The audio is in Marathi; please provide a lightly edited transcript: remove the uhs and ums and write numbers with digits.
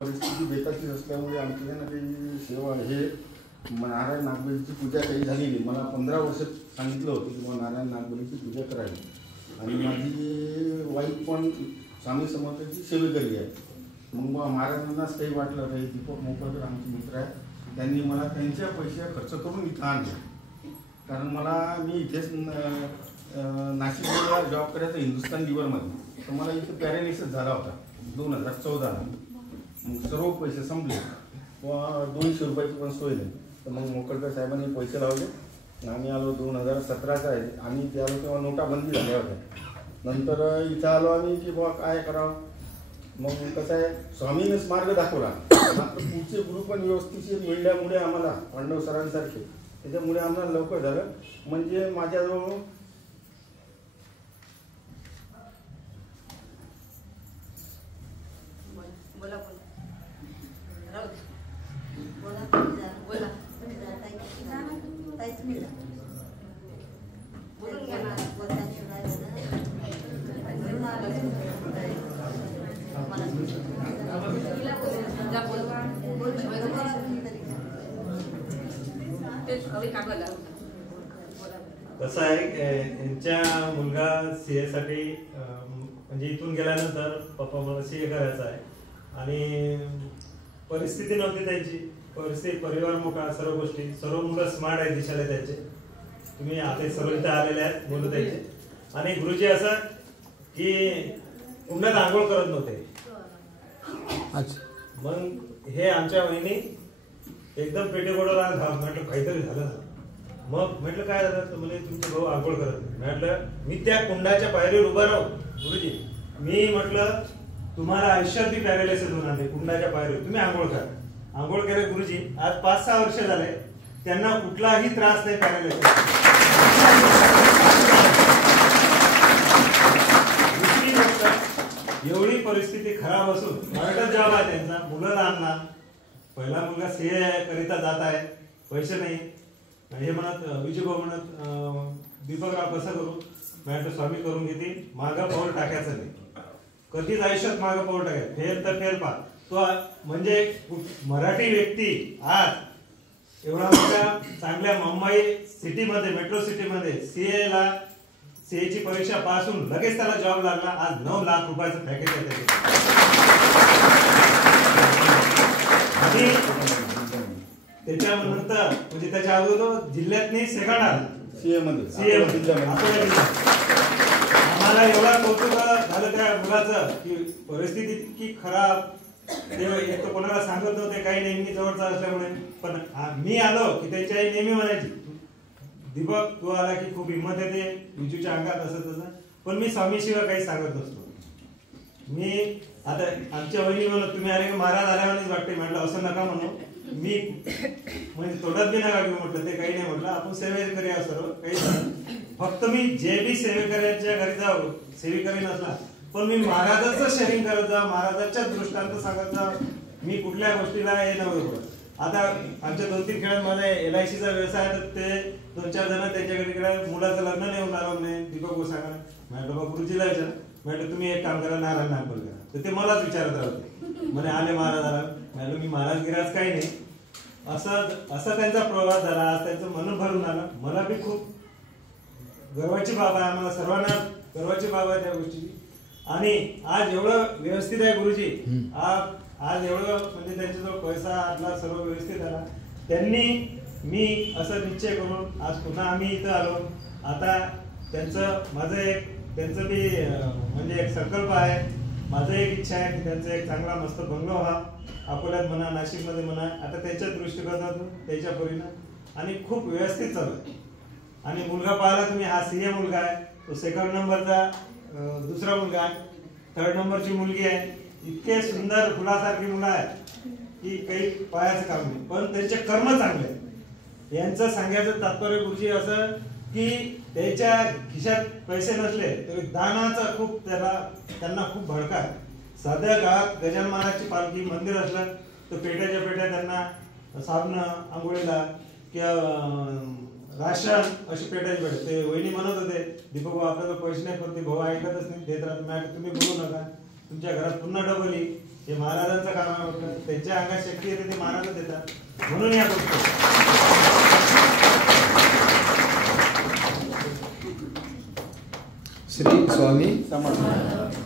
परिस्थिती बेताची असल्यामुळे आमची ना काही सेवा हे नारायण नागबलीची पूजा काही झाली नाही. मला 15 वर्ष सांगितलं होतं की मला नारायण नागबलीची पूजा करावी आणि माझी वाईफ पण स्वामी समर्थाची सेवेकरी आहे. मग महाराजांनाच काही वाटलं काही दीपक मोकळकर आमचे मित्र आहे त्यांनी मला त्यांच्या पैसे खर्च करून इथं आणले. कारण मी इथेच नाशिकला जॉब करायचा हिंदुस्तान लिव्हरमध्ये, तर मला इथे पॅरालिसिस झाला होता 2014ला. मग सर्व पैसे संपले व 200 रुपयाची पण सोय नाही. तर मग मोकळकर साहेबांनी पैसे लावले. आम्ही आलो 2017चा आहे. आम्ही ते आलो तेव्हा नोटाबंदी झाल्या होत्या. नंतर इथं आलो आम्ही की बुवा काय करावं. मग कसं आहे, स्वामीनेच मार्ग दाखवला. मात्र पुढचे गुरु पण व्यवस्थित मिळल्यामुळे आम्हाला पांडव सरांसारखे त्याच्यामुळे आम्हाला लवकर झालं. म्हणजे माझ्याजवळ कसं आहे, यांच्या मुलगा सीए साठी म्हणजे इथून गेल्यानंतर पप्पा मला सीए करायचा आहे आणि परिस्थिती नव्हती त्यांची. परिस्थिती, परिवार मोठा, सर्व गोष्टी, सर्व मुलं स्मार्ट आहेत दिशाला त्यांचे. तुम्ही आता सर्व इथं आलेले आहेत बोलू त्यांचे. आणि गुरुजी असं की कुंडात आंघोळ करत नव्हते. मग हे आमच्या वहिनी एकदम पेटीकोडाला म्हटलं काहीतरी झालं ना. मग म्हटलं काय झालं, तर म्हणे तुमचे भाऊ आंघोळ करत नाही. म्हटलं मी त्या कुंडाच्या पायरीवर उभा राहू गुरुजी, मी म्हटलं तुम्हाला आयुष्यात बी पॅरालिसिस होणार नाही. कुंडाच्या पायरीवर तुम्ही आंघोळ करा. आंघोळ केले गुरुजी. आज 5-6 वर्ष झाले त्यांना कुठलाही त्रास नाही पॅरालिसिस. दुसरी गोष्ट, एवढी परिस्थिती खराब असून मराठा जॉब आहे त्यांचा, मुलं लहान. पहिला मुलगा सीए करिता जात आहे, पैसे नाही. हे म्हणत विजयभाऊ म्हणत दीपकराव कसं करू. म्हटलं स्वामी करून घेतील, मागं पाऊल टाकायचं नाही. कधीच आयुष्यात मागं पाऊल टाकायचं. फेल तर फेल पा. तो म्हणजे मराठी व्यक्ती आज एवढा मोठ्या चांगल्या मुंबई सिटीमध्ये, मेट्रो सिटीमध्ये सीएची परीक्षा पास होऊन लगेच त्याला जॉब लागला. आज 9 लाख रुपयाचं पॅकेज आहे आणि त्याच्यानंतर म्हणजे त्याच्या अगोदर जिल्ह्यातनी सेकंड आला सीए मध्ये. आम्हाला एवढा कौतुक झालं त्या मुलाचं की परिस्थिती इतकी खराब. ते एक तर कोणाला सांगत नव्हते, काही नाही, मी जवळचा असल्यामुळे. पण मी आलो की त्यांची आई नेहमी म्हणायची दीपक तू आला की खूप हिंमत येते विजूच्या अंगात, असं तसं. पण मी स्वामीशिवाय काही सांगत नसतो. मी आता आमच्या वहिनी म्हणत तुम्ही आले की महाराज आल्यावरच वाटते. म्हटलं असं नका म्हणू, मी म्हणजे तोडत बी नका घेऊ म्हटलं. ते काही नाही म्हटलं, आपण सेवेकरी आहोत सर्व काही. फक्त मी जे बी सेवेकऱ्यांच्या घरी जाऊ, सेवेकरी नसला पण मी महाराजांचं शेअरिंग करत जा, महाराजांच्या दृष्टांत सांगत जा. मी कुठल्या गोष्टीला हे नव्हतं. आता आमच्या 2-3 खेळांमध्ये LICचा व्यवसाय आहे, तर ते 2-4 जण त्यांच्याकडे मुलाचं लग्न नाही होणार म्हणे. दीपक भाऊ सांगा. म्हटलं बाबा गुरुजीला विचार. म्हटलं तुम्ही एक काम करा, नारायण नागबल करा. तर ते मलाच विचारत राहते. म्हणे आले महाराजाला. म्हटलं मी महाराज गिराज काही नाही. असा त्यांचा प्रवास झाला. आज त्यांचं मन भरून आलं. मला बी खूप गर्वाची बाब आहे, आम्हाला सर्वांना गर्वाची बाब आहे त्या गोष्टीची. आणि आज एवढं व्यवस्थित आहे गुरुजी. आज एवढं म्हणजे त्यांच्याजवळ पैसा आपला सर्व व्यवस्थित आला. त्यांनी मी असं निश्चय करून आज पुन्हा आम्ही इथं आलो. आता त्यांचं बी म्हणजे एक संकल्प आहे. माझं एक इच्छा आहे की त्यांचं एक चांगला मस्त बंगलो व्हा, अकोल्यात म्हणा, नाशिकमध्ये म्हणा. आता त्यांच्या दृष्टिकोनातून, त्यांच्या परीनं आणि खूप व्यवस्थित चालू आहे. आणि मुलगा पाहिला तुम्ही, हा सीए मुलगा आहे. तो 2nd नंबरचा दुसरा मुलगा आहे. 3rd नंबरची मुलगी आहे. इतके सुंदर फुलासारखी मुलं आहेत की काही पायाचं काम नाही, पण त्यांचे कर्म चांगले आहेत. यांचं सांगायचं तात्पर्य गुरुजी असं की त्याच्या खिशात पैसे नसले तरी दानाचा खूप त्यांना खूप भडका आहे. साध्या गावात गजानन महाराजची पालखी मंदिर असलं तर पेट्याच्या पेट्या त्यांना साबण आंघोळीला किंवा राशन अशी पेटायची भेटत. ते वहिनी म्हणत होते दीपक भाऊ आपल्याला पैसे नाही, पण ते भाऊ ऐकतच नाही, देत राहत. तुम्ही बोलू नका, तुमच्या घरात पुन्हा डबल येईल. हे महाराजांचं काम आहे. ज्याच्या अंगात शक्ती येते ते मारायला देतात. म्हणून या गोष्टी श्री स्वामी समर्थ.